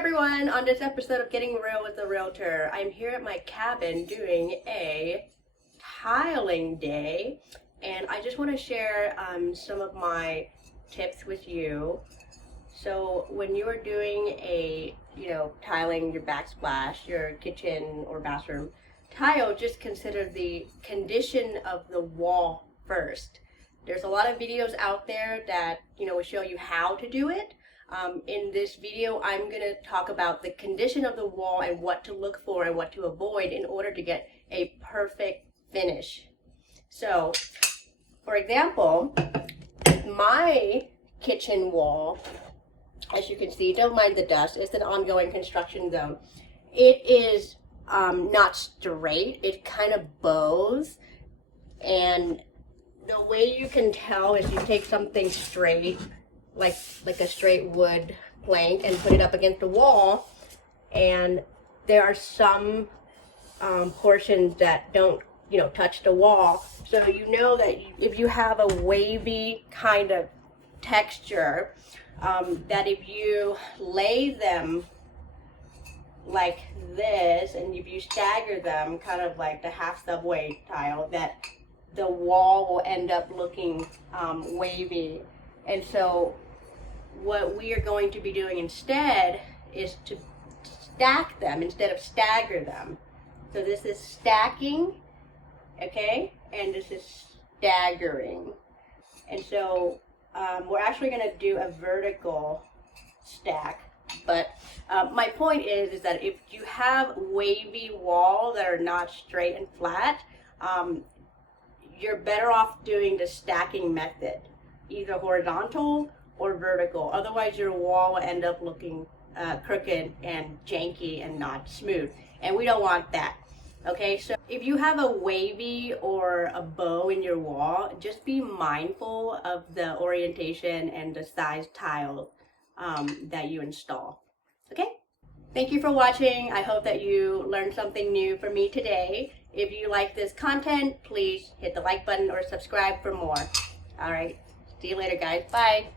everyone, on this episode of Getting Real with the Realtor, I'm here at my cabin doing a tiling day, and I just want to share some of my tips with you. So when you are doing a, tiling your backsplash, your kitchen or bathroom tile, just consider the condition of the wall first. There's a lot of videos out there that, will show you how to do it. In this video, I'm going to talk about the condition of the wall and what to look for and what to avoid in order to get a perfect finish. So, for example, my kitchen wall, as you can see, don't mind the dust, it's an ongoing construction zone. It is not straight, it kind of bows, and the way you can tell is you take something straight, like a straight wood plank, and put it up against the wall, and there are some portions that don't touch the wall, so you know that if you have a wavy kind of texture, that if you lay them like this and if you stagger them kind of like the half subway tile, that the wall will end up looking wavy. And so what we are going to be doing instead is to stack them instead of stagger them. So this is stacking, okay, and this is staggering. And so we're actually going to do a vertical stack. But my point is that if you have wavy walls that are not straight and flat, you're better off doing the stacking method, either horizontal or vertical. Otherwise, your wall will end up looking crooked and janky and not smooth. And we don't want that. Okay, so if you have a wavy or a bow in your wall, just be mindful of the orientation and the size tile that you install. Okay? Thank you for watching. I hope that you learned something new from me today. If you like this content, please hit the like button or subscribe for more. All right. See you later, guys. Bye.